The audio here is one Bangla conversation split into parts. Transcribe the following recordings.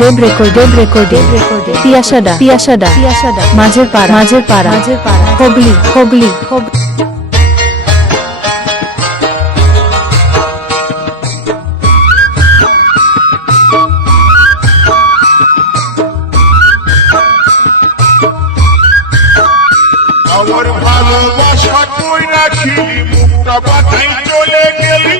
ডেব রেকর্ড পিয়াসাডা মাঝের পাড়া হুগলি আমার ভালোবাসা কই রাখিলি মুখটা বাঁধাই চলে গেলি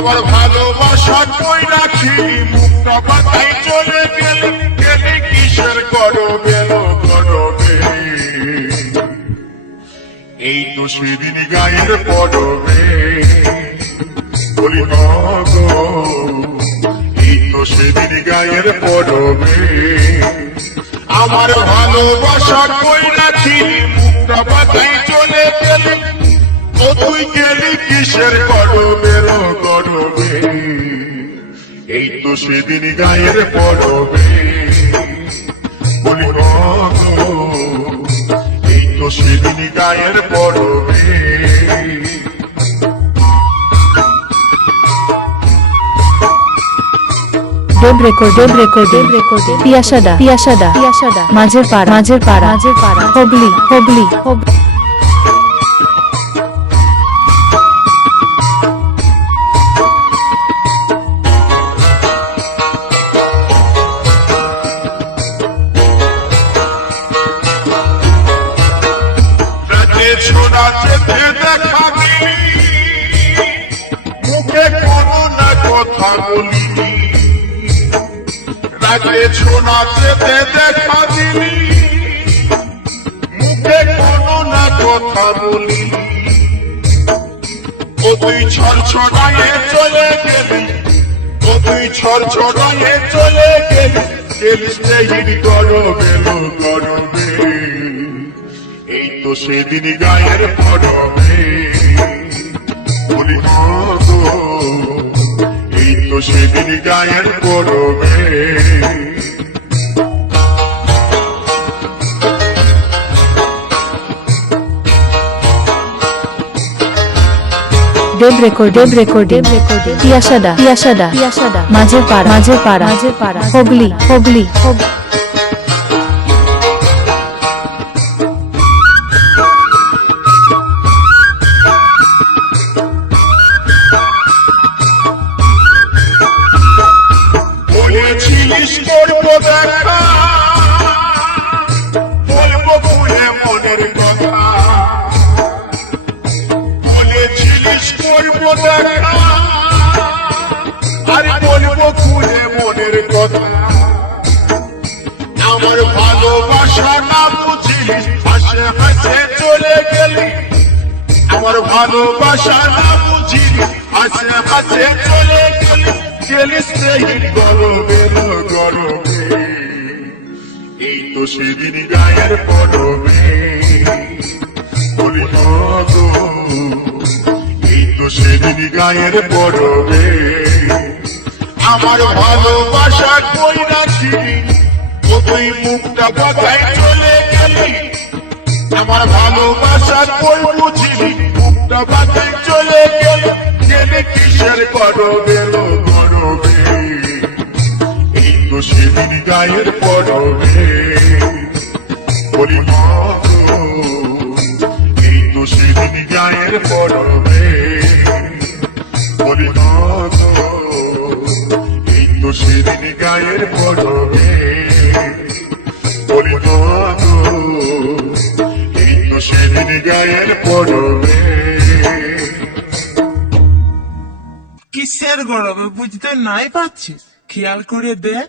আমার ভালোবাসা কই রাখিলি মুখটা বাঁধাই চলে গেলি গেলি কিসের গরবে এই তো সেদিন গায়ের পরবে বলি না গো এই তো সেদিন গায়ের পরবে আমার ভালোবাসা কই রাখিলি মুখটা বাঁধাই চলে গেলি ও তুই গেলি কিসের গরবে এই তো সেদিন গায়ের পরবে বলি না গো এই তো সেদিন গায়ের পরবে ডেব রেকর্ড পিয়াসাডা মাঝের পাড়া হুগলি ছোড়া চেপে দেখা দিলি মুখে কোনো না কথা বলিনি রাগে ছোড়া চেপে দেখা দিলি মুখে কোনো না কথা বলিনি ও তুই ছড়ছড়াইয়ে চলে গেলি ও তুই ছড়ছড়াইয়ে চলে গেলি গেলিস নেই গরবে এই তো সেদিন গায়ের পরবে বলি গো এই তো সেদিন গায়ের পরবে ডেব রেকর্ড পিয়াসাডা মাঝের পাড়া হুগলি বলেছিলিস করবো দেখা বলবো খুলে মনের কথা বলেছিলিস করবো দেখা আর বলবো খুলে মনের কথা আমার ভালোবাসা না বুঝিলিস হাসে চলে গেলি আমার ভালোবাসা না বুঝিলি হাসে চলে গেলি গেলিস সেই গরবে এই তো সেদিন গায়ের পরবে বলি গো এই তো সেদিন গায়ের পরবে আমার ভালোবাসা কই রাখিলি ও তুই মুখটা বাঁধাই চলে গেলি আমার ভালোবাসা কই বুঝিলি মুখটা বাঁধাই চলে গেলি গেলে কিসের গরবে এই তো সেদিন গায়ের পরবে বলি না গো এই তো সেদিন গায়ের পরবে বলি না গো এই তো সেদিন গায়ের পরবে বলি না গো এই তো সেদিন গায়ের পরবে কিসের গরমে বুঝতে নাই পারছিস খেয়াল করে দেখ